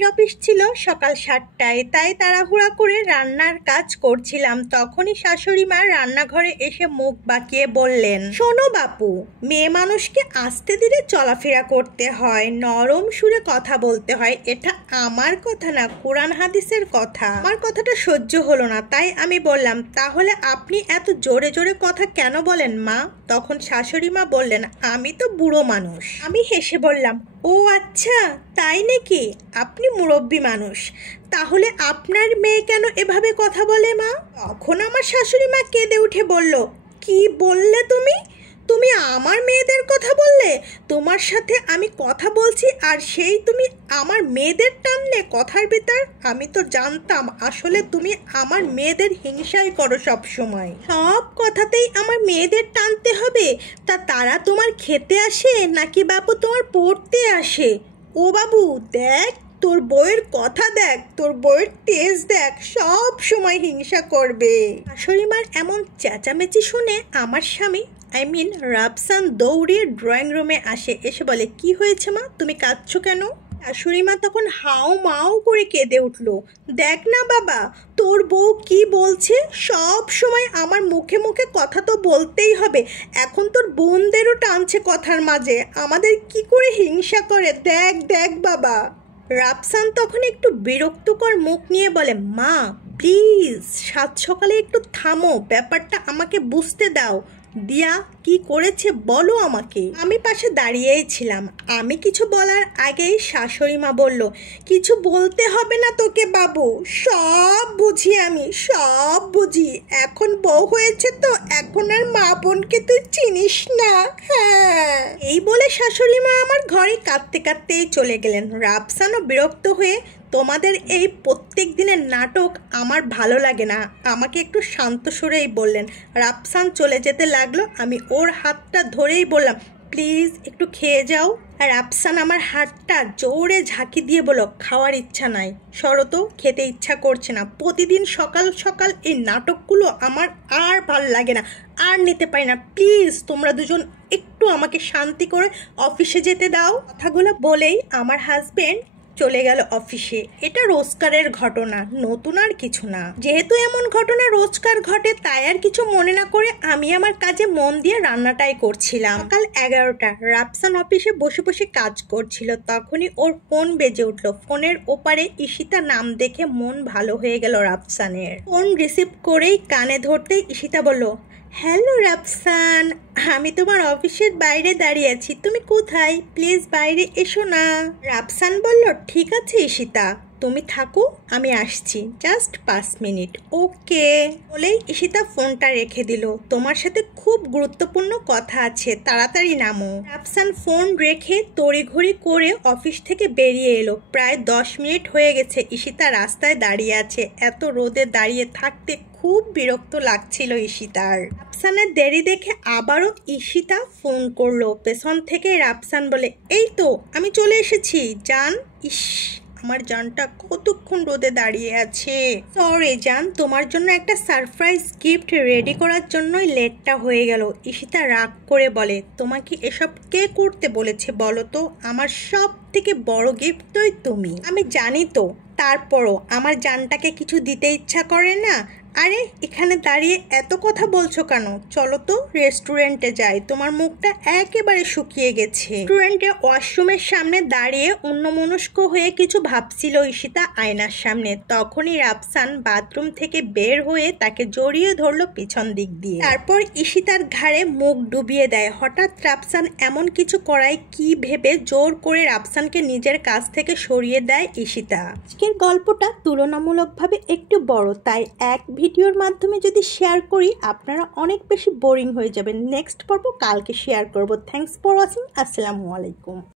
স্বামীর অফিস ছিল সকাল 7টায়, তাই তাড়াহুড়া করে রান্নার কাজ করছিলাম। তখনই শাশুড়ি মা রান্নাঘরে এসে মুখ বাঁকিয়ে বললেন, শোনো বাপু, মেয়ে মানুষকে আস্তে ধীরে চলাফেরা করতে হয়, নরম সুরে কথা বলতে হয়। এটা আমার কথা না, কোরআন হাদিসের কথা। আমার কথাটা সহ্য হলো না, তাই আমি বললাম, তাহলে আপনি এত জোরে জোরে কথা কেন বলেন মা? তখন শাশুড়ি মা বললেন, আমি তো বুড়ো মানুষ। আমি হেসে বললাম, ও আচ্ছা, তাই নাকি? আপনি মুরব্বী মানুষ, তাহলে আপনার মেয়ে কেন এভাবে কথা বলে মা? তখন আমার শাশুড়ি মা কেঁদে উঠে বলল, কি বললে তুমি? তুমি আমার মেয়েদের কথা বললে? তোমার সাথে আমি কথা বলছি আর সেই তুমি আমার মেয়েদের টানলে কথার ভিতর? আমি তো জানতাম আসলে তুমি আমার মেয়েদের হিংসাই করো সব সময়। সব কথাতেই আমার মেয়েদের টানতে হবে? তা তারা তোমার খেতে আসে নাকি বাবু তোমার পড়তে আসে? ও বাবু দেখ, তোর বউয়ের কথা দেখ, তোর বউয়ের তেজ দেখ, সব সময় হিংসা করবে। শাশুড়ি মার এমন চেঁচামেচি শুনে আমার স্বামী রাফসান দৌড়িয়ে ড্রয়িং রুমে আসে। এসে বলে, কি হয়েছে মা, তুমি কাঁদছো কেন? শাশুড়ি মা তখন হাও মাও করে কেঁদে উঠলো। দেখ না বাবা, তোর বউ কি বলছে, সব সময় আমার মুখে মুখে কথা তো বলতেই হবে, এখন তোর বোনদেরও টানছে কথার মাঝে, আমাদের কি করে হিংসা করে, দেখ দেখ বাবা। রাফসান তখন একটু বিরক্তকর মুখ নিয়ে বলে, মা প্লিজ সাত সকালে একটু থামো, ব্যাপারটা আমাকে বুঝতে দাও। দিয়া কি করেছে বলো আমাকে। আমি পাশে দাঁড়িয়েই ছিলাম। আমি কিছু বলার আগেই শাশুড়ি মা বলল, কিছু বলতে হবে না তোকে বাবু, সব বুঝি, আমি সব বুঝি। এখন বউ হয়েছে তো, এখন আর মা বোনকে তুই চিনিস না। হ্যাঁ, এই বলে শাশুড়ি মা আমার ঘরে কাঁদতে কাঁদতেই চলে গেলেন। রাফসানও বিরক্ত হয়ে, তোমাদের এই প্রত্যেক দিনের নাটক আমার ভালো লাগে না, আমাকে একটু শান্ত সুরেই বললেন। রাফসান চলে যেতে লাগলো। আমি ওর হাতটা ধরেই বললাম, প্লিজ একটু খেয়ে যাও। আর রাফসান আমার হাতটা জোরে ঝাঁকি দিয়ে বলল, খাওয়ার ইচ্ছা নাই, শরত খেতে ইচ্ছা করছে না, প্রতিদিন সকাল সকাল এই নাটকগুলো আমার আর ভাল লাগে না, আর নিতে পারি না, প্লিজ তোমরা দুজন একটু আমাকে শান্তি করে অফিসে যেতে দাও। কথাগুলো বলেই আমার হাজবেন্ড চলে গেল অফিসে। এটা রোজকারের ঘটনা, নতুন আর কিছু না। যেহেতু এমন ঘটনা রোজকার ঘটে, তাই আর কিছু মনে না করে আমি আমার কাজে মন দিয়ে রান্নাটাই করছিলাম। সকাল 11টা, রাফসান অফিসে বসে বসে কাজ করছিল। তখনই ওর ফোন বেজে উঠলো। ফোনের ওপারে ঈশিতা নাম দেখে মন ভালো হয়ে গেল রাফসানের। ফোন রিসিভ করেই কানে ধরতেই ঈশিতা বলল, হ্যালো রাফসান, আমি তোমার অফিসের বাইরে দাঁড়িয়ে আছি, তুমি কোথায়? প্লিজ বাইরে এসো না। রাফসান বলল, ঠিক আছে ঈশিতা, তুমি থাকো, আমি আসছি, জাস্ট 5 মিনিট। ওকে বলেই ঈশিতা ফোনটা রেখে দিল। তোমার সাথে খুব গুরুত্বপূর্ণ কথা আছে, তাড়াতাড়ি নামো। রাফসান ফোন রেখে তড়িঘড়ি করে অফিস থেকে বেরিয়ে এলো। প্রায় 10 মিনিট হয়ে গেছে ঈশিতা রাস্তায় দাঁড়িয়ে আছে। এত রোদে দাঁড়িয়ে থাকতে খুব বিরক্ত লাগছিল ঈশিতার। রাফসানের দেরি দেখে আবারও ঈশিতা ফোন করলো। পেছন থেকে রাফসান বলে, এই তো আমি চলে এসেছি জান। ইস, আমার জানটা কতক্ষণ রোদে দাঁড়িয়ে আছে। সরি জান, তোমার জন্য একটা সারপ্রাইজ গিফট রেডি করার জন্যই লেটটা হয়ে গেল। ঈশিতা রাগ করে বলে, তোমাকে এসব কে করতে বলেছে বলো তো? আমার সব থেকে বড় গিফট তোই তুমি। আমি জানি তো, তারপরও আমার জানটাকে কিছু দিতে ইচ্ছা করে না। আরে এখানে দাঁড়িয়ে এত কথা বলছো কেন? চলো তো রেস্টুরেন্টে যাই, তোমার মুখটা একেবারে শুকিয়ে গেছে। রেস্টুরেন্টে ওয়াশরুমের সামনে দাঁড়িয়ে অন্যমনস্ক হয়ে কিছু ভাবছিল ঈশিতা আয়নার সামনে। তখনই রাফসান বাথরুম থেকে বের হয়ে তাকে জড়িয়ে ধরলো পিছন দিক দিয়ে। তারপর ঈশিতার ঘাড়ে মুখ ডুবিয়ে দেয়। হঠাৎ রাফসান এমন কিছু করায় কি ভেবে জোর করে রাফসানকে নিজের কাছ থেকে সরিয়ে দেয় ঈশিতা। আজকের গল্পটা তুলনামূলকভাবে একটু বড়, তাই এক ভিডিওর মাধ্যমে যদি শেয়ার করি আপনারা অনেক বেশি বোরিং হয়ে যাবেন। নেক্সট পর্ব কালকে শেয়ার করব। Thanks for watching. আসসালামু আলাইকুম।